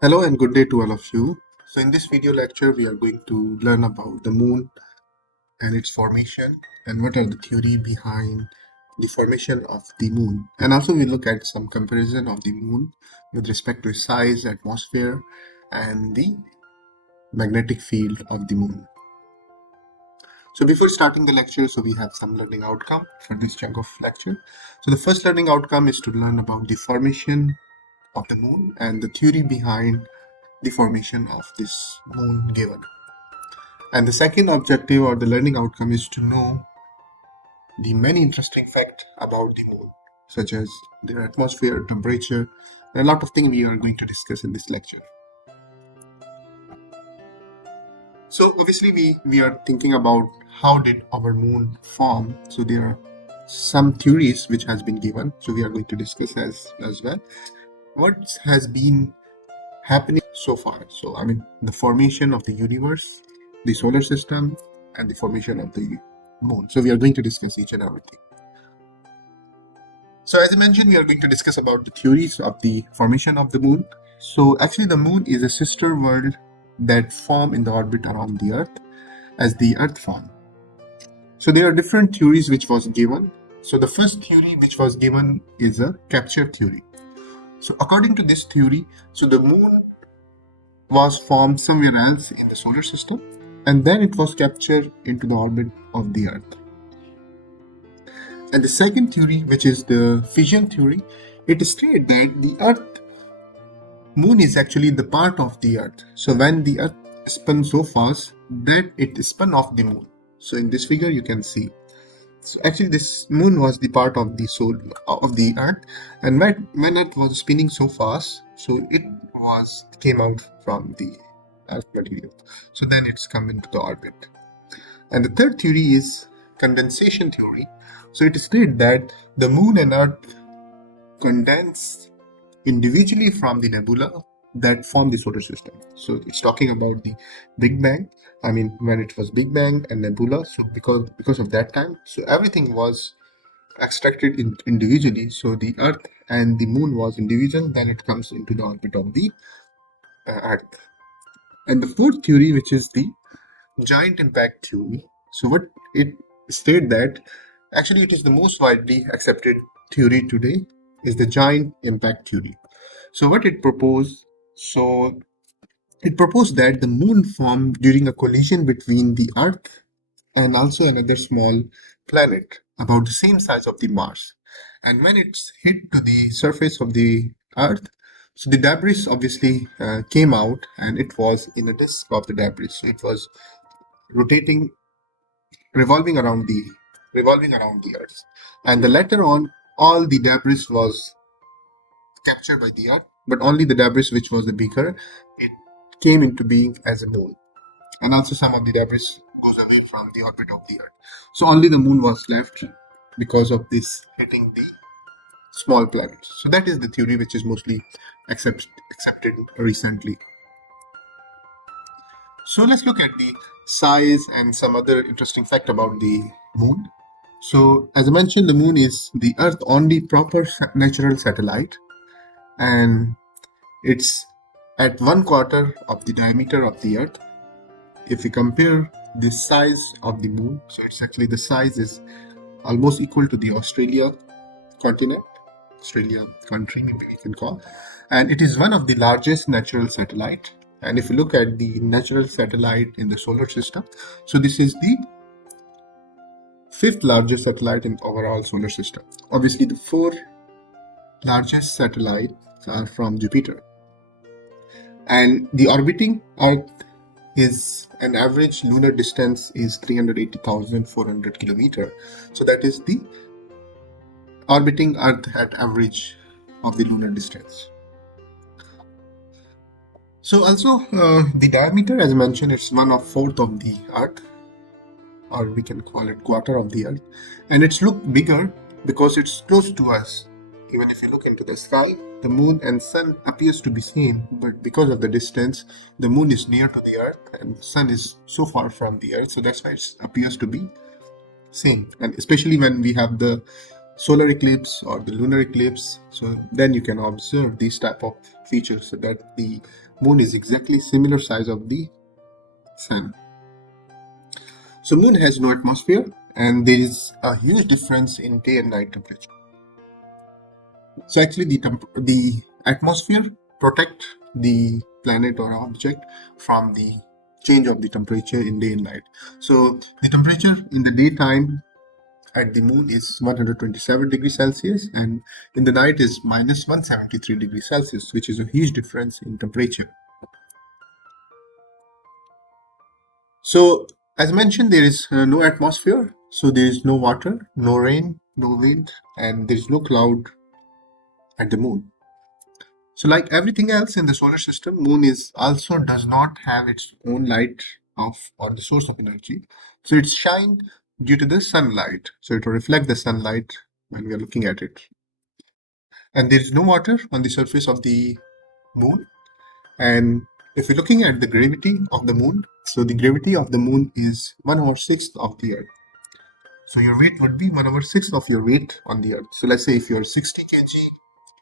Hello and good day to all of you. So in this video lecture, we are going to learn about the moon and its formation and what are the theory behind the formation of the moon. And also we look at some comparison of the moon with respect to its size, atmosphere, and the magnetic field of the moon. So before starting the lecture, so we have some learning outcome for this chunk of lecture. So the first learning outcome is to learn about the formation of the moon and the theory behind the formation of this moon given. And the second objective or the learning outcome is to know the many interesting facts about the moon, such as their atmosphere, temperature, and a lot of things we are going to discuss in this lecture. So obviously we are thinking about how did our moon form. So there are some theories which has been given. So we are going to discuss as well. What has been happening so far? So I mean the formation of the universe, the solar system, and the formation of the moon. So we are going to discuss each and everything. So as I mentioned, we are going to discuss about the theories of the formation of the moon. So actually the moon is a sister world that form in the orbit around the earth as the earth form. So there are different theories which was given. So the first theory which was given is a capture theory. So according to this theory, so the moon was formed somewhere else in the solar system and then it was captured into the orbit of the earth. And the second theory, which is the fission theory, it states that the earth moon is actually the part of the earth. So when the earth spun so fast that it spun off the moon. So in this figure you can see. So actually this moon was the part of the soul of the earth, and when earth was spinning so fast, so it came out from the earth material. So then it's come into the orbit. And the third theory is condensation theory. So it states that the moon and earth condense individually from the nebula that form the solar system. So it's talking about the Big Bang. I mean, when it was Big Bang and nebula. So because of that time, so everything was extracted individually. So the Earth and the Moon was individual. Then it comes into the orbit of the Earth. And the fourth theory, which is the giant impact theory. So what it states that actually it is the most widely accepted theory today is the giant impact theory. So what it proposed, so it proposed that the moon formed during a collision between the Earth and also another small planet about the same size of the Mars. And when it's hit to the surface of the Earth, so the debris obviously came out and it was in a disk of the debris. So it was rotating, revolving around the Earth. And the later on, all the debris was captured by the Earth, but only the debris which was the bigger, it came into being as a moon. And also some of the debris goes away from the orbit of the Earth. So only the moon was left because of this hitting the small planets. So that is the theory which is mostly accepted recently. So let's look at the size and some other interesting fact about the moon. So as I mentioned, the moon is the Earth only proper natural satellite, and it's at 1/4 of the diameter of the Earth. If we compare the size of the moon, so it's actually the size is almost equal to the Australia country, maybe we can call, and it is one of the largest natural satellite. And if you look at the natural satellite in the solar system, so this is the fifth largest satellite in overall solar system. Obviously, the four largest satellites are from Jupiter, and the orbiting Earth is an average lunar distance is 380,400 kilometer. So that is the orbiting Earth at average of the lunar distance. So also the diameter, as I mentioned, it's 1/4 of the Earth, or we can call it quarter of the Earth, and it's look bigger because it's close to us. Even if you look into the sky, the moon and sun appears to be same, but because of the distance, the moon is near to the Earth and sun is so far from the Earth, so that's why it appears to be same. And especially when we have the solar eclipse or the lunar eclipse, so then you can observe these type of feature so that the moon is exactly similar size of the sun. So moon has no atmosphere and there is a huge difference in day and night temperature. So actually the atmosphere protect the planet or object from the change of the temperature in day and night. So the temperature in the daytime at the moon is 127 degrees Celsius and in the night is minus 173 degrees Celsius, which is a huge difference in temperature. So as mentioned, there is no atmosphere, so there is no water, no rain, no wind, and there is no cloud at the moon. So like everything else in the solar system, moon is also does not have its own light of or the source of energy. So it's shine due to the sunlight. So it will reflect the sunlight when we are looking at it. And there is no water on the surface of the moon. And if you're looking at the gravity of the moon, so the gravity of the moon is 1/6 of the Earth. So your weight would be 1/6 of your weight on the Earth. So let's say if you're 60 kg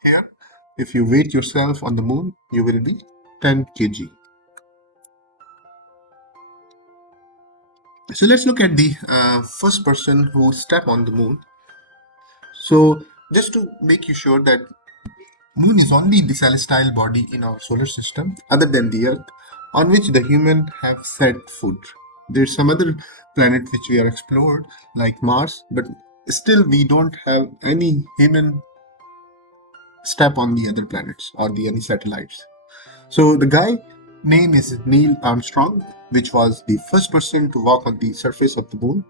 here, if you weight yourself on the moon, you will be 10 kg. So let's look at the first person who stepped on the moon. So just to make you sure that moon is only the celestial body in our solar system other than the Earth on which the human have set foot. There's some other planet which we are explored like Mars, but still we don't have any human step on the other planets or the any satellites. So the guy name is Neil Armstrong, which was the first person to walk on the surface of the moon.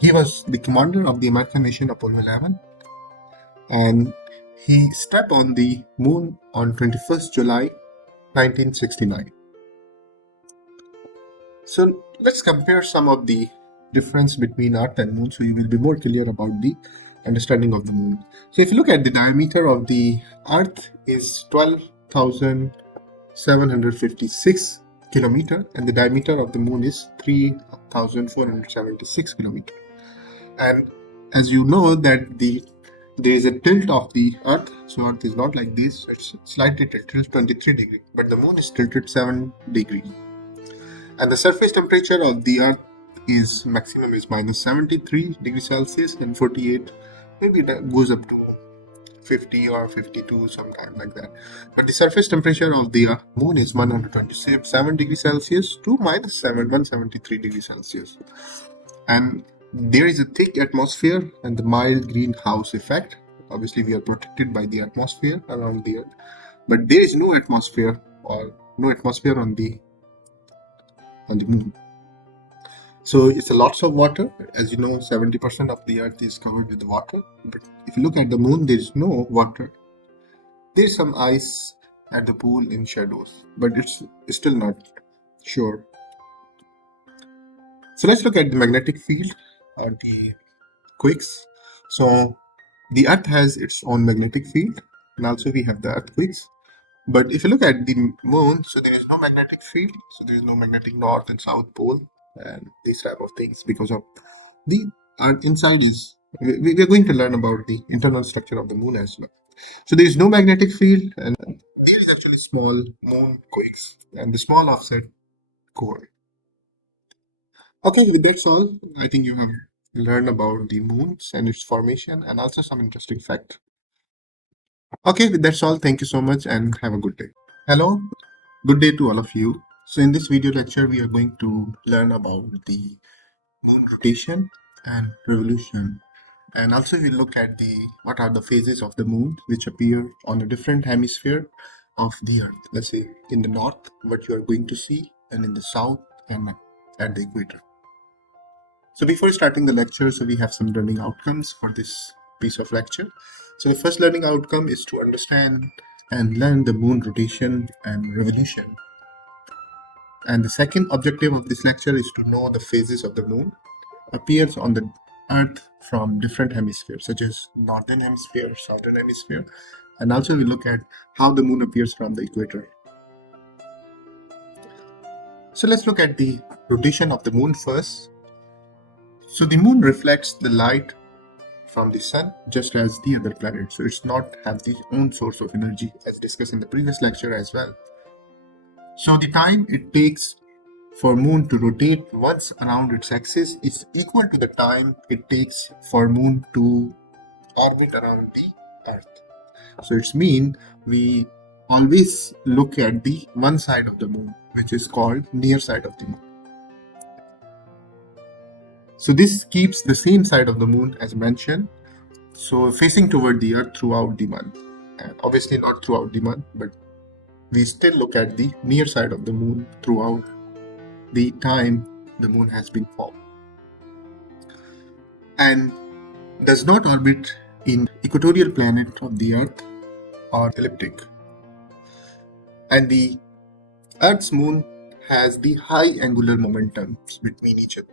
He was the commander of the American mission Apollo 11, and he stepped on the moon on 21st July 1969. So let's compare some of the difference between Earth and Moon so you will be more clear about the understanding of the Moon. So if you look at the diameter of the Earth is 12,756 kilometer and the diameter of the Moon is 3,476 kilometer. And as you know that there is a tilt of the Earth, so Earth is not like this, it's slightly tilted 23 degree, but the Moon is tilted 7 degree. And the surface temperature of the Earth is maximum is minus 73 degrees Celsius and 48, maybe that goes up to 50 or 52 sometime like that. But the surface temperature of the Moon is 127 degrees Celsius to minus 173 degrees Celsius. And there is a thick atmosphere and the mild greenhouse effect. Obviously, we are protected by the atmosphere around the Earth, but there is no atmosphere or no atmosphere on the moon. So it's a lots of water. As you know, 70% of the Earth is covered with water. But if you look at the moon, there is no water. There is some ice at the pool in shadows, but it's still not sure. So let's look at the magnetic field or the quakes. So the Earth has its own magnetic field, and also we have the earthquakes. But if you look at the moon, so there is no magnetic field, so there is no magnetic north and south pole and these type of things because of the inside is we are going to learn about the internal structure of the moon as well. So there is no magnetic field and there is actually small moon quakes and the small offset core. Okay, with that's all. I think you have learned about the moons and its formation and also some interesting fact. Okay, with that's all. Thank you so much and have a good day. Hello, good day to all of you. So in this video lecture, we are going to learn about the moon rotation and revolution. And also we'll look at the what are the phases of the moon which appear on a different hemisphere of the earth. Let's say in the north, what you are going to see, and in the south and at the equator. So before starting the lecture, so we have some learning outcomes for this piece of lecture. So the first learning outcome is to understand and learn the moon rotation and revolution. And the second objective of this lecture is to know the phases of the moon appears on the earth from different hemispheres such as northern hemisphere, southern hemisphere, and also we look at how the moon appears from the equator. So let's look at the rotation of the moon first. So the moon reflects the light from the sun just as the other planet. So it's not have the own source of energy as discussed in the previous lecture as well. So the time it takes for moon to rotate once around its axis is equal to the time it takes for moon to orbit around the earth. So it's mean we always look at the one side of the moon, which is called near side of the moon. So this keeps the same side of the moon as mentioned, so facing toward the earth throughout the month. And obviously not throughout the month, but we still look at the near side of the moon throughout the time the moon has been formed. And does not orbit in equatorial planet of the earth or elliptic. And the earth's moon has the high angular momentum between each other.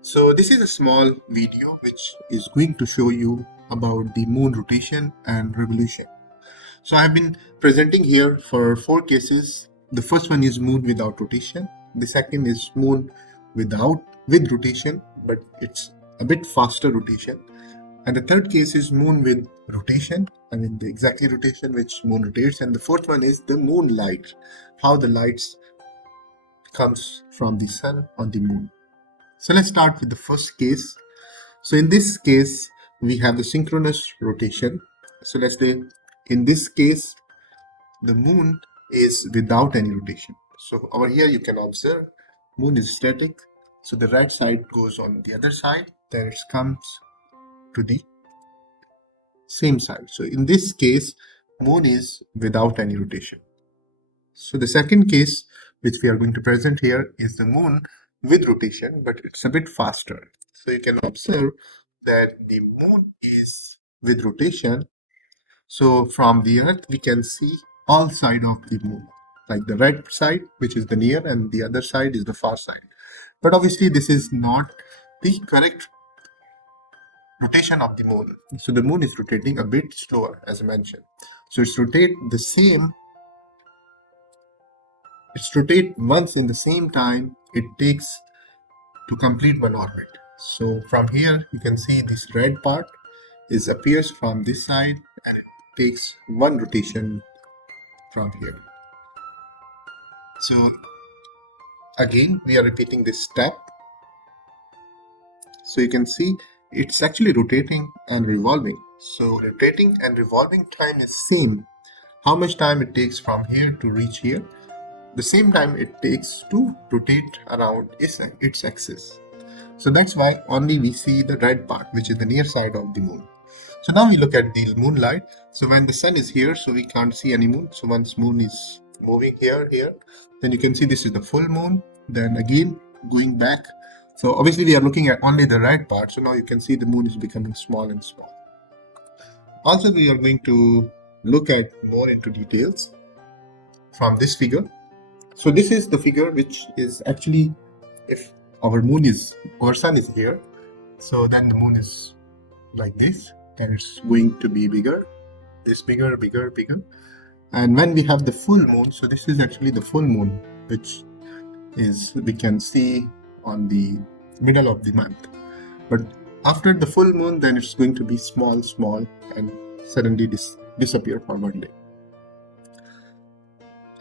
So this is a small video which is going to show you about the moon rotation and revolution. So I have been presenting here for 4 cases. The first one is moon without rotation. The second is moon with rotation, but it's a bit faster rotation. And the third case is moon with rotation, I mean the exactly rotation which moon rotates. And the fourth one is the moonlight, how the lights comes from the sun on the moon. So let's start with the first case. So in this case, we have the synchronous rotation. So let's say in this case, the moon is without any rotation. So over here you can observe moon is static. So the right side goes on the other side, then it comes to the same side. So in this case, moon is without any rotation. So the second case which we are going to present here is the moon with rotation, but it's a bit faster. So you can observe that the moon is with rotation. So from the earth we can see all side of the moon, like the right side which is the near and the other side is the far side. But obviously this is not the correct rotation of the moon. So the moon is rotating a bit slower as I mentioned. So it's rotate once in the same time it takes to complete one orbit. So from here you can see this red part is appears from this side and it takes one rotation from here. So again we are repeating this step. So you can see it's actually rotating and revolving. So rotating and revolving time is same. How much time it takes from here to reach here? The same time it takes to rotate around its axis. So that's why only we see the red part, which is the near side of the moon. So now we look at the moonlight. So when the sun is here, so we can't see any moon. So once moon is moving here, then you can see this is the full moon. Then again going back. So obviously we are looking at only the right part. So now you can see the moon is becoming small and small. Also we are going to look at more into details from this figure. So this is the figure which is actually if our sun is here, so then the moon is like this and it's going to be bigger, bigger. And when we have the full moon, so this is actually the full moon which is we can see on the middle of the month. But after the full moon, then it's going to be small and suddenly disappear for one day.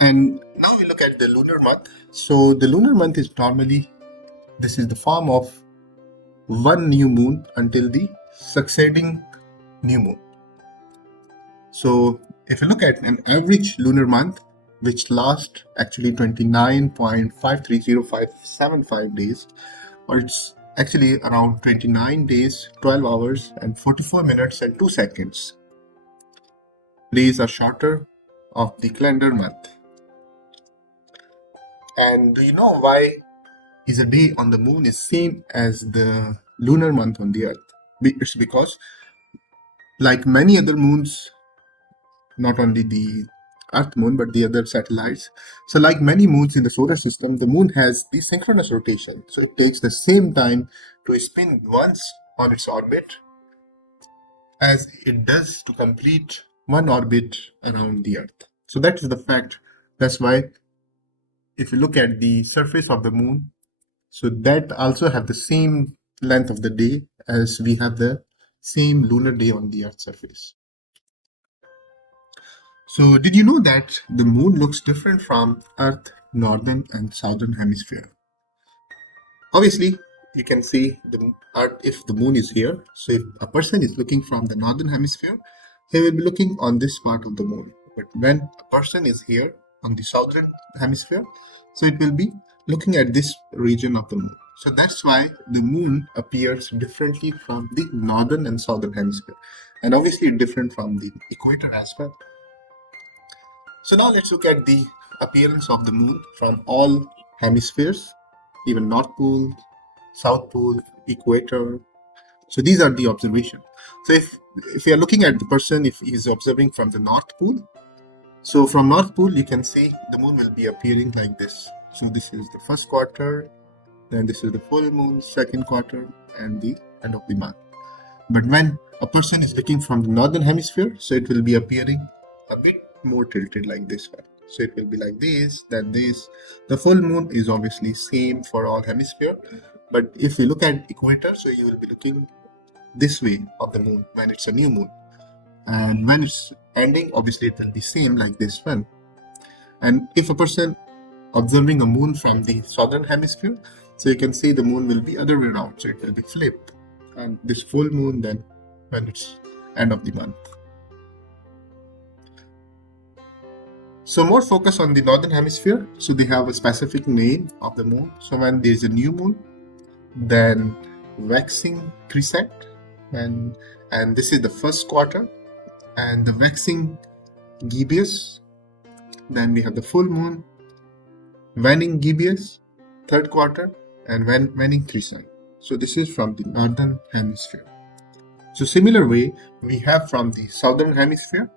And now we look at the lunar month. So the lunar month is normally, this is the form of one new moon until the succeeding new moon. So if you look at an average lunar month, which lasts actually 29.530575 days, or it's actually around 29 days, 12 hours and 44 minutes and 2 seconds. Days are shorter of the calendar month. And do you know why is a day on the moon is same as the lunar month on the earth? It's because like many other moons, not only the earth moon but the other satellites, so like many moons in the solar system, the moon has the synchronous rotation. So it takes the same time to spin once on its orbit as it does to complete one orbit around the earth. So that is the fact. That's why if you look at the surface of the moon, so that also have the same length of the day as we have the same lunar day on the Earth's surface. So, did you know that the moon looks different from Earth, northern and southern hemisphere? Obviously, you can see the Earth if the moon is here. So, if a person is looking from the northern hemisphere, he will be looking on this part of the moon. But when a person is here on the southern hemisphere, so it will be looking at this region of the moon. So that's why the moon appears differently from the northern and southern hemisphere, and obviously different from the equator as well. So now let's look at the appearance of the moon from all hemispheres, even North Pole, South Pole, equator. So these are the observations. So if you are looking at the person, if he is observing from the North Pole, so from North Pole you can see the moon will be appearing like this. So this is the first quarter, then this is the full moon, second quarter, and the end of the month. But when a person is looking from the northern hemisphere, so it will be appearing a bit more tilted like this one. So it will be like this, then this. The full moon is obviously same for all hemisphere. But if you look at equator, so you will be looking this way of the moon when it's a new moon. And when it's ending, obviously it will be same like this one. And if a person observing a moon from the southern hemisphere, so you can see the moon will be other way around. So it will be flipped. And this full moon then when it's end of the month. So more focus on the northern hemisphere. So they have a specific name of the moon. So when there's a new moon, then waxing crescent, and this is the first quarter, and the waxing gibbous. Then we have the full moon, waning gibbous, third quarter, and waning crescent. So this is from the northern hemisphere. So similar way we have from the southern hemisphere.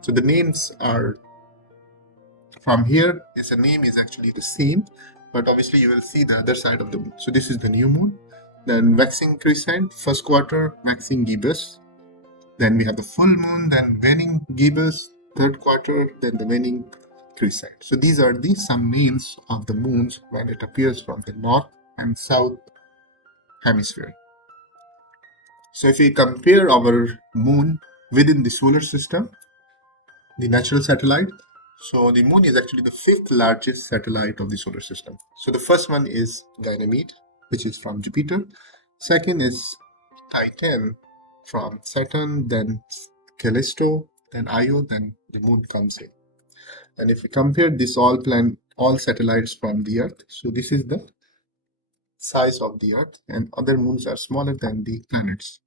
So the names are from here is the name is actually the same, but obviously you will see the other side of the moon. So this is the new moon, then waxing crescent, first quarter, waxing gibbous. Then we have the full moon, then waning gibbous, third quarter, then the waning crescent. So these are the some names of the moons when it appears from the north and south hemisphere. So if we compare our moon within the solar system, the natural satellite, so the moon is actually the fifth largest satellite of the solar system. So the first one is Ganymede, which is from Jupiter. Second is Titan from Saturn, then Callisto, then Io, then the moon comes in. And if we compare this all satellites from the Earth, so this is the size of the Earth, and other moons are smaller than the planets.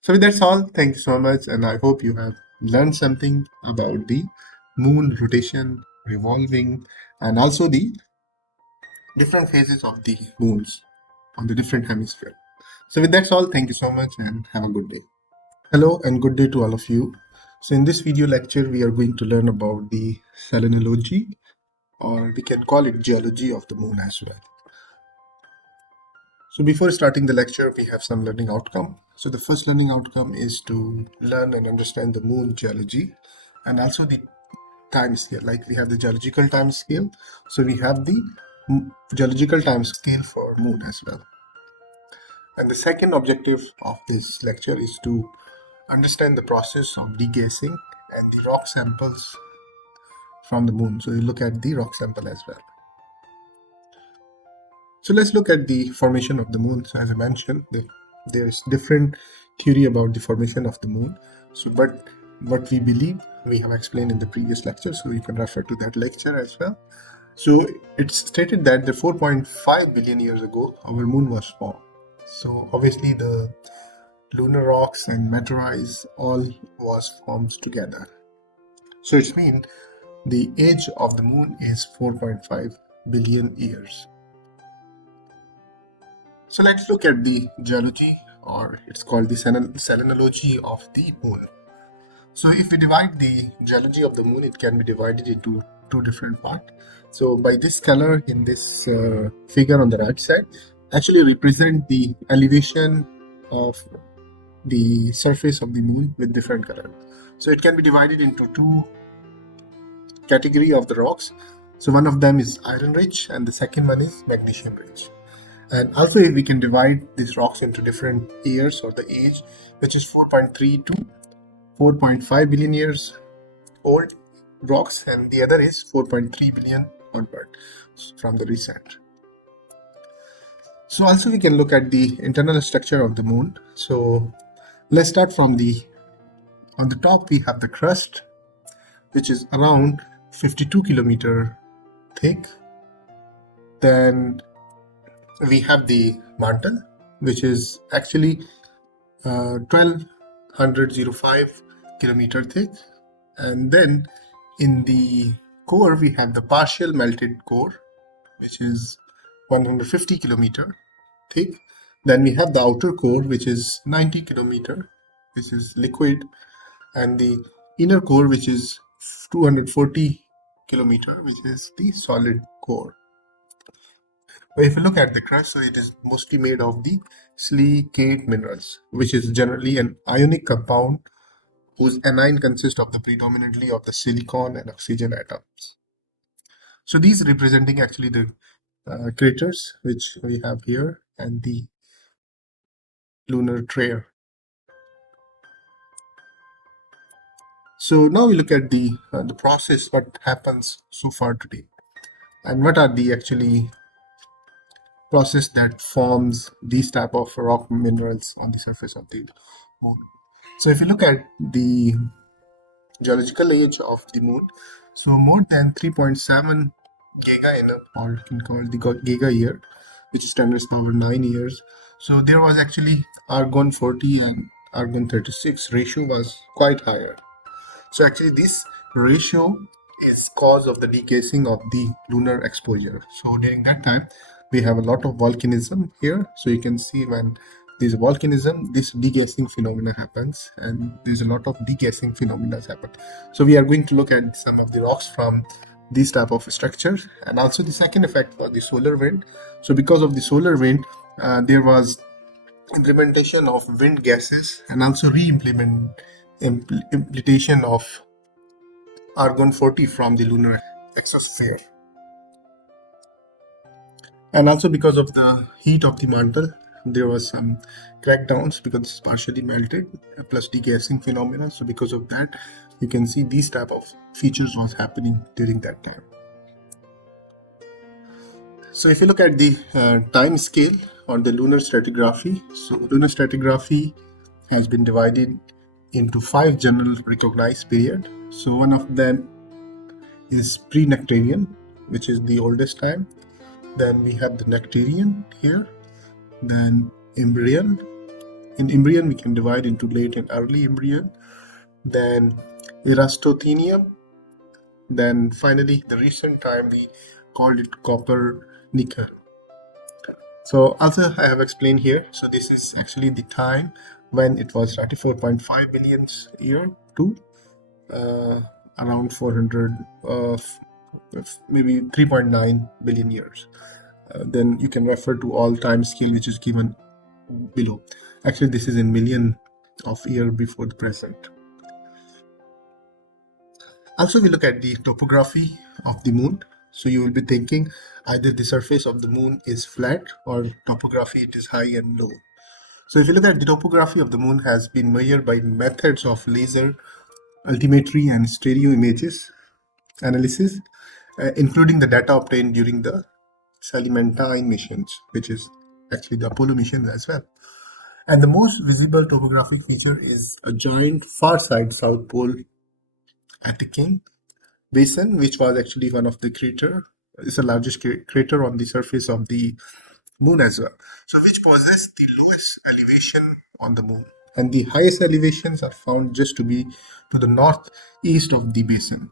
So that's all. Thank you so much, and I hope you have learned something about the moon rotation, revolving, and also the different phases of the moons on the different hemisphere. So with that's all, thank you so much and have a good day. Hello and good day to all of you. So in this video lecture, we are going to learn about the selenology, or we can call it geology of the moon as well. So before starting the lecture, we have some learning outcome. So the first learning outcome is to learn and understand the moon geology and also the time scale. Like we have the geological time scale. So we have the geological time scale for moon as well. And the second objective of this lecture is to understand the process of degassing and the rock samples from the moon. So you look at the rock sample as well. So let's look at the formation of the moon. So as I mentioned, there is different theory about the formation of the moon. So but what we believe we have explained in the previous lecture, so you can refer to that lecture as well. So it's stated that the 4.5 billion years ago our moon was formed. So obviously the lunar rocks and meteorites all was formed together. So it's mean the age of the moon is 4.5 billion years. So let's look at the geology, or it's called the selenology of the moon. So if we divide the geology of the moon, it can be divided into two different parts. So by this color in this figure on the right side actually represent the elevation of the surface of the moon with different color. So it can be divided into two category of the rocks. So one of them is iron rich and the second one is magnesium rich. And also we can divide these rocks into different years or the age, which is 4.3 to 4.5 billion years old rocks, and the other is 4.3 billion onward from the recent. So also we can look at the internal structure of the moon. So let's start from on the top we have the crust, which is around 52 kilometer thick. Then we have the mantle, which is actually 1205 kilometer thick. And then in the core we have the partial melted core, which is 150 kilometer thick. Then we have the outer core, which is 90 kilometer, which is liquid, and the inner core, which is 240 kilometer, which is the solid core. But if you look at the crust, so it is mostly made of the silicate minerals, which is generally an ionic compound whose anion consists of the predominantly of the silicon and oxygen atoms. So these representing actually the craters which we have here and the lunar trail. So now we look at the process, what happens so far today, and what are the actually process that forms these type of rock minerals on the surface of the moon. So if you look at the geological age of the moon, so more than 3.7 giga year, or you can call the giga year, which is 10 raised power 9 years. So there was actually argon 40 and argon 36 ratio was quite higher. So actually this ratio is cause of the degassing of the lunar exposure. So during that time, we have a lot of volcanism here. So you can see when there's volcanism, this degassing phenomena happens, and there's a lot of degassing phenomena happen. So we are going to look at some of the rocks from these type of structures, and also the second effect was the solar wind. So because of the solar wind, there was implementation of wind gases and also implementation of argon 40 from the lunar exosphere. And also because of the heat of the mantle, there was some crackdowns because it's partially melted, plus degassing phenomena. So because of that, you can see these type of features was happening during that time. So if you look at the time scale on the lunar stratigraphy, so lunar stratigraphy has been divided into 5 general recognized period. So one of them is pre-Nectarian, which is the oldest time. Then we have the Nectarian here, then Imbrian. In Imbrian, we can divide into late and early Imbrian, then Eratosthenium, then finally the recent time we called it Copernican. So also I have explained here, so this is actually the time when it was 34.5 billion year to around 400 maybe 3.9 billion years. Then you can refer to all time scale which is given below. Actually this is in million of year before the present. Also we look at the topography of the moon. So you will be thinking either the surface of the moon is flat or topography it is high and low. So if you look at the topography of the moon has been measured by methods of laser, altimetry and stereo images analysis, including the data obtained during the Salymentine missions, which is actually the Apollo mission as well. And the most visible topographic feature is a giant far side South Pole Atacama Basin, which was actually one of the crater. It's the largest crater on the surface of the moon as well. So which possesses the lowest elevation on the moon. And the highest elevations are found just to be to the northeast of the basin.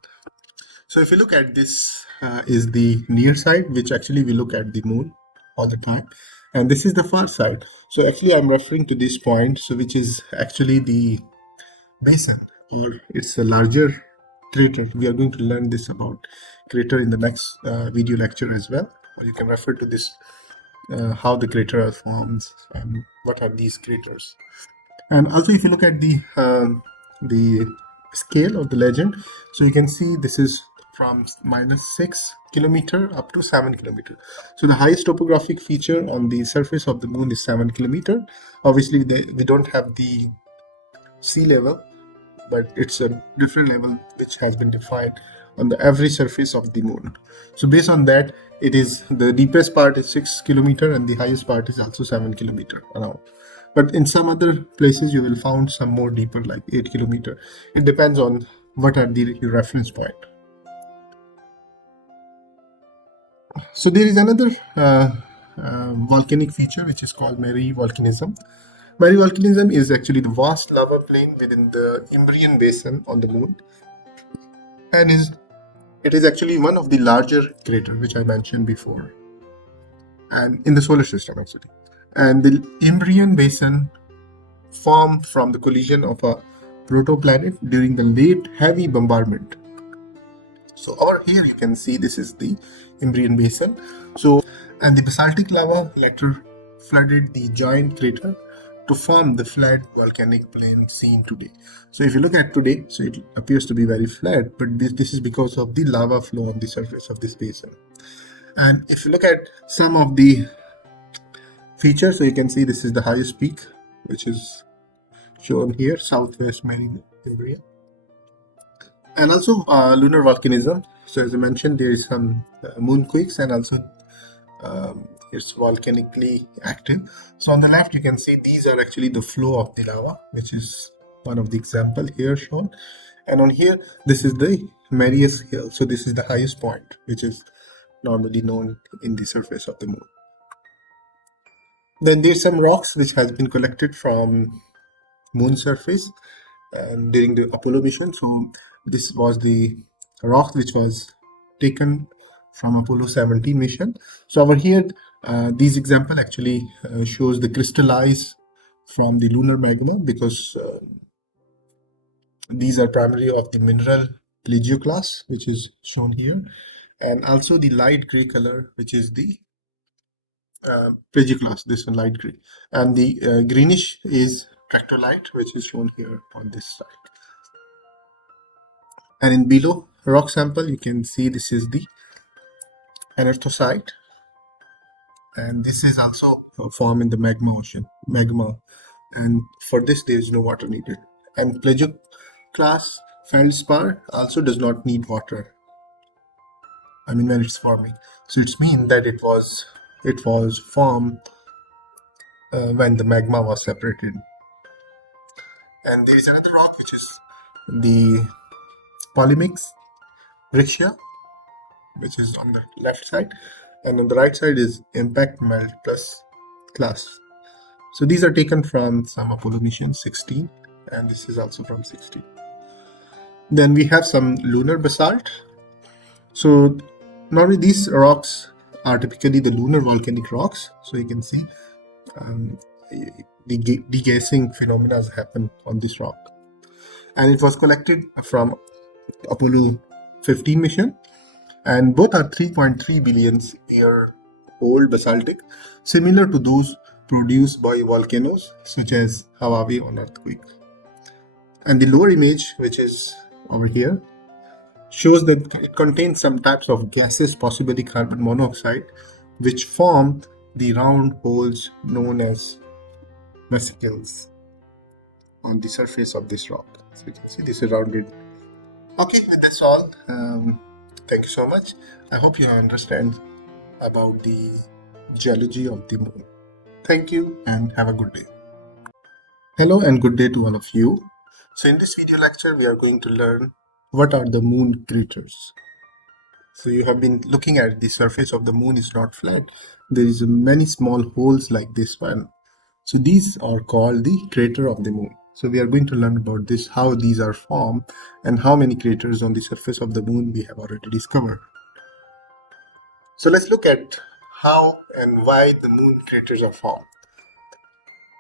So if you look at this is the near side, which actually we look at the moon all the time. And this is the far side. So actually I'm referring to this point, so which is actually the basin, or it's a larger crater. We are going to learn this about crater in the next video lecture as well. You can refer to this, how the crater forms and what are these craters. And also if you look at the scale of the legend, so you can see this is from -6 kilometer up to 7 kilometer. So the highest topographic feature on the surface of the moon is 7 kilometer. Obviously, we don't have the sea level, but it's a different level which has been defined on the average surface of the moon. So based on that, it is the deepest part is 6 kilometer and the highest part is also 7 kilometer around. But in some other places you will find some more deeper, like 8 kilometer. It depends on what are the reference point. So there is another volcanic feature which is called Mare volcanism. Mare volcanism is actually the vast lava plain within the Imbrian basin on the moon, and it is actually one of the larger craters which I mentioned before, and in the solar system actually. And the Imbrian basin formed from the collision of a protoplanet during the late heavy bombardment. So over here you can see this is the Imbrian basin. And the basaltic lava later flooded the giant crater to form the flat volcanic plain seen today. So if you look at today, so it appears to be very flat, but this is because of the lava flow on the surface of this basin. And if you look at some of the features, so you can see this is the highest peak, which is shown here, southwest Imbrian. And also lunar volcanism. So as I mentioned, there is some moonquakes, and also it's volcanically active. So on the left you can see these are actually the flow of the lava, which is one of the example here shown. And on here this is the Marius Hill. So this is the highest point which is normally known in the surface of the moon. Then there's some rocks which has been collected from moon surface during the Apollo mission. So this was the rock which was taken from Apollo 17 mission. So over here, these example actually shows the crystallized from the lunar magma, because these are primarily of the mineral plagioclase, which is shown here, and also the light gray color, which is the plagioclase, this one light gray, and the greenish is tractolite, which is shown here on this side. And in below rock sample, you can see this is the anorthosite, and this is also formed in the magma, and for this there is no water needed. And plagioclase feldspar also does not need water, I mean, when it's forming. So it's mean that it was formed when the magma was separated. And there is another rock which is the polymix Brixia, which is on the left side, and on the right side is impact melt plus class. So these are taken from some Apollo mission 16, and this is also from 16. Then we have some lunar basalt. So normally these rocks are typically the lunar volcanic rocks. So you can see the degassing phenomena happen on this rock, and it was collected from Apollo 15 mission, and both are 3.3 billion year old basaltic, similar to those produced by volcanoes such as Hawaii on earthquake. And the lower image, which is over here, shows that it contains some types of gases, possibly carbon monoxide, which form the round holes known as vesicles on the surface of this rock. So you can see this is rounded. Okay, that's all. Thank you so much. I hope you understand about the geology of the moon. Thank you and have a good day. Hello and good day to all of you. So in this video lecture, we are going to learn what are the moon craters. So you have been looking at the surface of the moon is not flat. There is many small holes like this one. So these are called the crater of the moon. So we are going to learn about this, how these are formed, and how many craters on the surface of the moon we have already discovered. So let's look at how and why the moon craters are formed.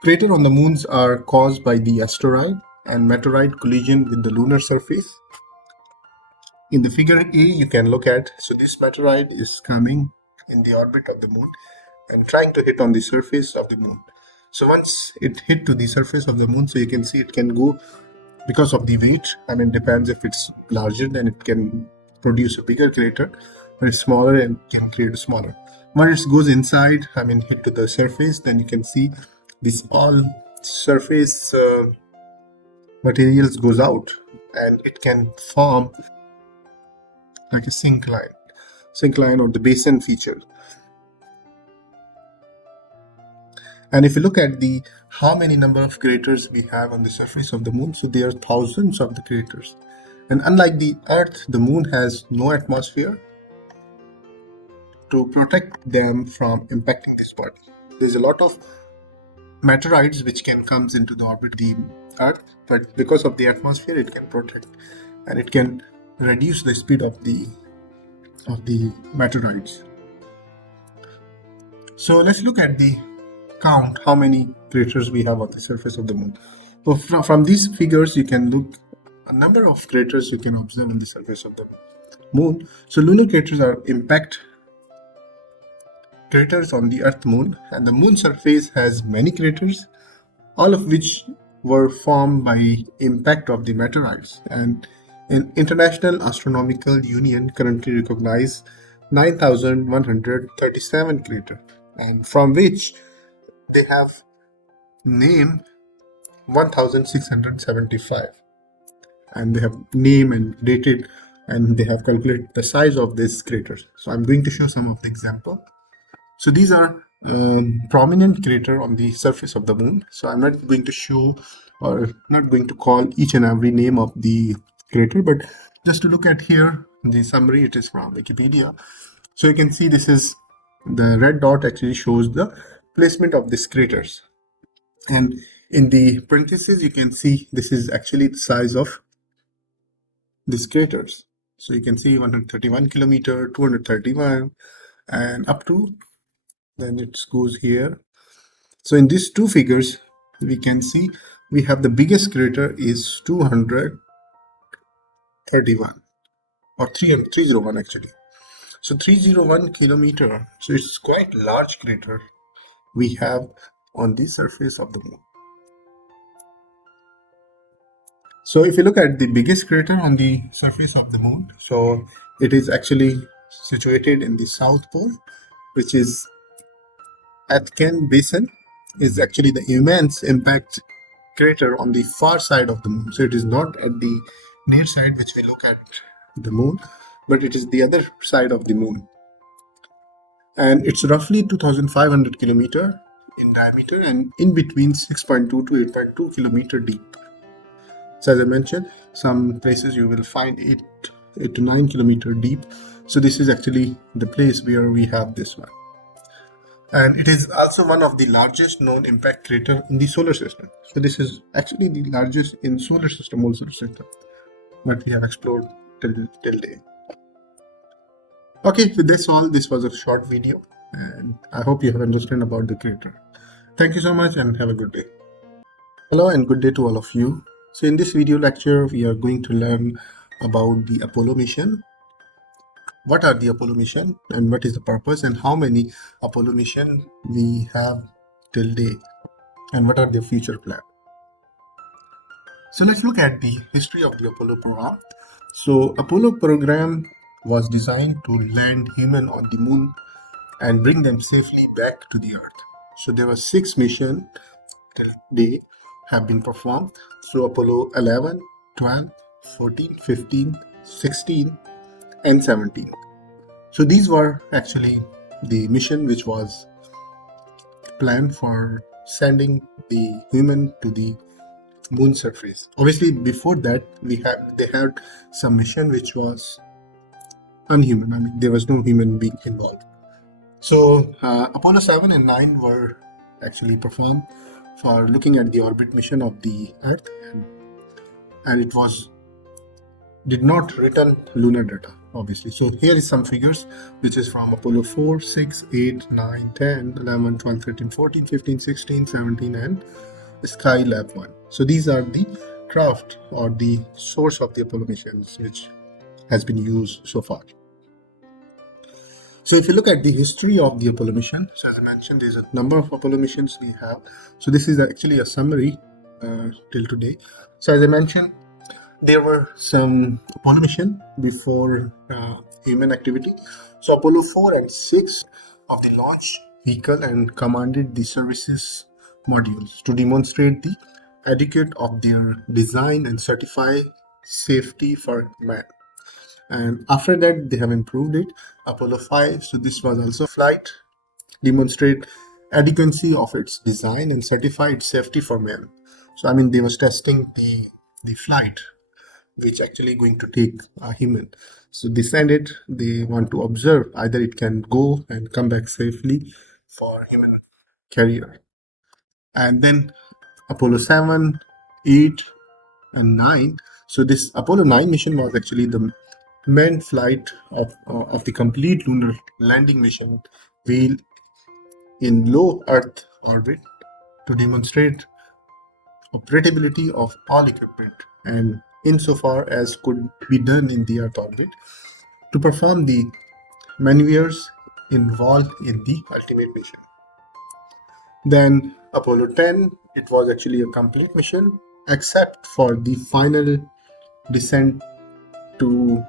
Craters on the moons are caused by the asteroid and meteorite collision with the lunar surface. In the figure A, you can look at, so this meteorite is coming in the orbit of the moon and trying to hit on the surface of the moon. So once it hit to the surface of the moon, so you can see it can go because of the weight. I mean, depends if it's larger, then it can produce a bigger crater, but it's smaller and can create a smaller. When it goes inside, hit to the surface, then you can see this all surface materials goes out, and it can form like a sink line or the basin feature. And if you look at the how many number of craters we have on the surface of the moon, so there are thousands of the craters. And unlike the Earth, the moon has no atmosphere to protect them from impacting this body. There's a lot of meteorites which can comes into the orbit of the Earth, but because of the atmosphere, it can protect, and it can reduce the speed of the meteorites. So let's look at the count how many craters we have on the surface of the moon. So from these figures, you can look a number of craters you can observe on the surface of the moon. So lunar craters are impact craters on the Earth moon, and the moon surface has many craters, all of which were formed by impact of the meteorites. And an International Astronomical Union currently recognizes 9,137 craters, and from which they have named 1,675, and they have named and dated, and they have calculated the size of these craters. So I'm going to show some of the example. So these are prominent crater on the surface of the moon. So I'm not going to show or not going to call each and every name of the crater, but just to look at here the summary, it is from Wikipedia. So you can see this is the red dot actually shows the placement of these craters, and in the parentheses you can see this is actually the size of these craters. So you can see 131 kilometer, 231, and up to then it goes here. So in these two figures we can see we have the biggest crater is 231 or 301 actually. So 301 kilometer, so it's quite large crater we have on the surface of the moon. So if you look at the biggest crater on the surface of the moon, so it is actually situated in the South Pole, which is Aitken Basin, is actually the immense impact crater on the far side of the moon. So it is not at the near side which we look at the moon, but it is the other side of the moon. And it's roughly 2,500 kilometer in diameter and in between 6.2 to 8.2 kilometer deep. So as I mentioned, some places you will find 8 to 9 kilometer deep. So this is actually the place where we have this one. And it is also one of the largest known impact crater in the solar system. So this is actually the largest in solar system, whole solar system, that we have explored till date. Okay, with this was a short video, and I hope you have understood about the crater. Thank you so much and have a good day. Hello and good day to all of you. So in this video lecture, we are going to learn about the Apollo mission. What are the Apollo mission and what is the purpose, and how many Apollo mission we have till date, and what are the future plans. So let's look at the history of the Apollo program. So Apollo program was designed to land human on the moon and bring them safely back to the Earth. So there were 6 missions till date have been performed through Apollo 11, 12, 14, 15, 16, and 17. So these were actually the mission which was planned for sending the human to the moon surface. Obviously, before that, they had some mission which was unhuman. There was no human being involved. So Apollo 7 and 9 were actually performed for looking at the orbit mission of the Earth, and it did not return lunar data, obviously. So here is some figures which is from Apollo 4, 6, 8, 9, 10, 11, 12, 13, 14, 15, 16, 17, and Skylab 1. So these are the craft or the source of the Apollo missions which has been used so far. So if you look at the history of the Apollo mission, so as I mentioned, there's a number of Apollo missions we have. So this is actually a summary till today. So as I mentioned, There were some Apollo mission before human activity. So Apollo 4 and 6 of the launch vehicle and commanded the services modules to demonstrate the adequate of their design and certify safety for man. And after that, they have improved it. Apollo 5, so this was also flight, demonstrate adequacy of its design and certify its safety for man. So I mean, they was testing the flight which actually going to take a human. So they send it, they want to observe either it can go and come back safely for human carrier. And then Apollo 7, 8, and 9. So this Apollo 9 mission was actually the manned flight of the complete lunar landing mission wheel in low Earth orbit to demonstrate operability of all equipment and insofar as could be done in the Earth orbit to perform the maneuvers involved in the ultimate mission. Then Apollo 10, it was actually a complete mission except for the final descent to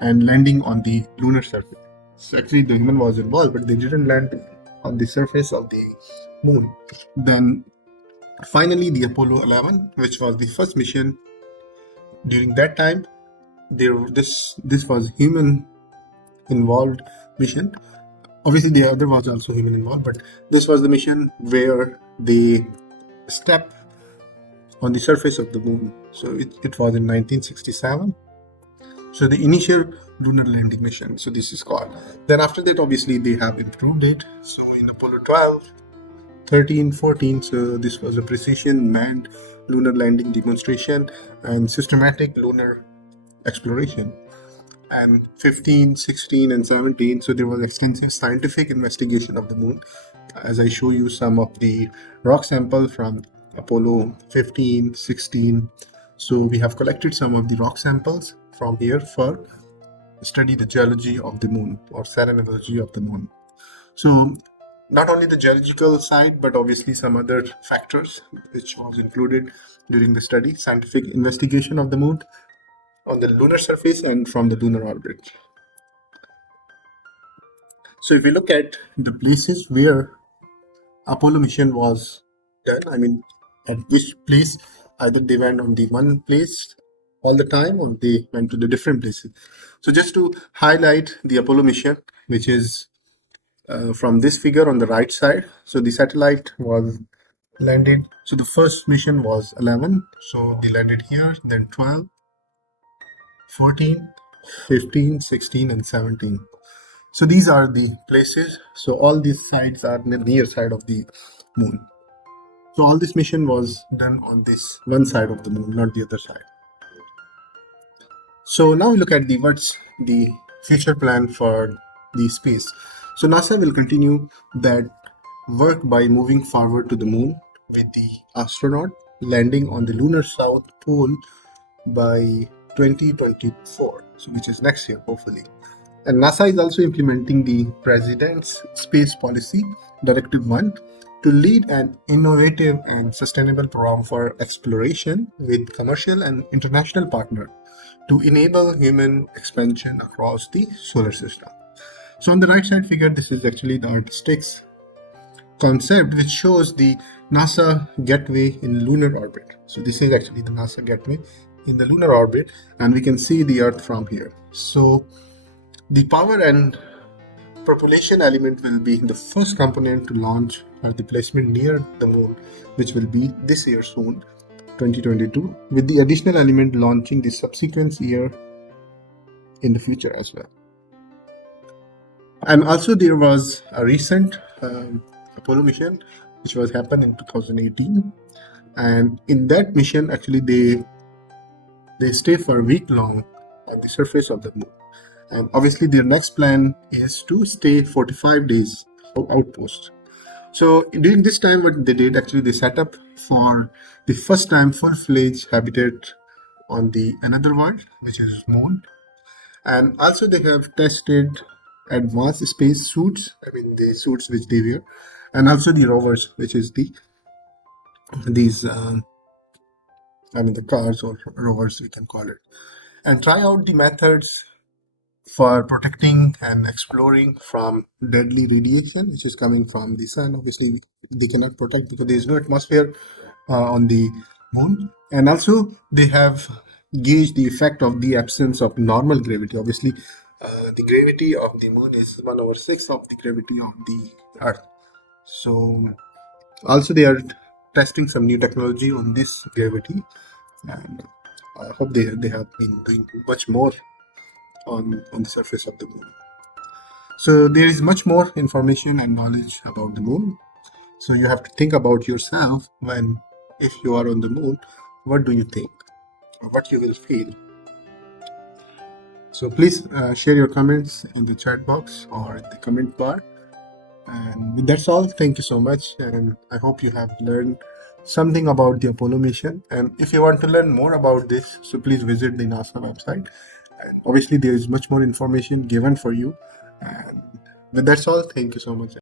and landing on the lunar surface. So actually the human was involved, but they didn't land on the surface of the moon. Then finally the Apollo 11, which was the first mission. During that time, this was human involved mission. Obviously the other was also human involved, but this was the mission where they step on the surface of the moon. So it was in 1967. So the initial lunar landing mission, so this is called. Then after that, obviously they have improved it. So in Apollo 12, 13, 14, so this was a precision manned lunar landing demonstration and systematic lunar exploration. And 15, 16, and 17, so there was extensive scientific investigation of the moon. As I show you some of the rock sample from Apollo 15, 16. So we have collected some of the rock samples from here for study the geology of the moon or serenology of the moon. So not only the geological side, but obviously some other factors which was included during the study, scientific investigation of the moon on the lunar surface and from the lunar orbit. So if we look at the places where Apollo mission was done, I mean, at which place either they went on the one place all the time or they went to the different places. So just to highlight the Apollo mission, which is from this figure on the right side. So the satellite was landed. So the first mission was 11. So they landed here, then 12, 14, 15, 16, and 17. So these are the places. So all these sides are near side of the moon. So all this mission was done on this one side of the moon, not the other side. So now we look at what's the future plan for the space. So NASA will continue that work by moving forward to the moon with the astronaut landing on the lunar south pole by 2024, so which is next year, hopefully. And NASA is also implementing the President's Space Policy, Directive 1, to lead an innovative and sustainable program for exploration with commercial and international partners to enable human expansion across the solar system. So on the right side figure, this is actually the artistic's concept which shows the NASA Gateway in lunar orbit. So this is actually the NASA Gateway in the lunar orbit, and we can see the Earth from here. So the power and propulsion element will be the first component to launch at the placement near the moon, which will be this year soon, 2022, with the additional element launching the subsequent year in the future as well. And also there was a recent Apollo mission which was happened in 2018, and in that mission actually they stay for a week long on the surface of the moon. And obviously their next plan is to stay 45 days outpost. So during this time, what they did actually, they set up for the first time full-fledged habitat on the another world, which is moon. And also they have tested advanced space suits, I mean the suits which they wear, and also the rovers, which is these I mean the cars or rovers, we can call it, and try out the methods for protecting and exploring from deadly radiation which is coming from the sun. Obviously, they cannot protect because there is no atmosphere on the moon, and also they have gauged the effect of the absence of normal gravity. Obviously, the gravity of the moon is 1 over 6 of the gravity of the earth. So also they are testing some new technology on this gravity, and I hope they have been doing much more on the surface of the moon. So there is much more information and knowledge about the moon. So you have to think about yourself when, if you are on the moon, what do you think or what you will feel. So please share your comments in the chat box or in the comment bar. And that's all. Thank you so much. And I hope you have learned something about the Apollo mission. And if you want to learn more about this, so please visit the NASA website. And obviously, there is much more information given for you. And but that's all. Thank you so much.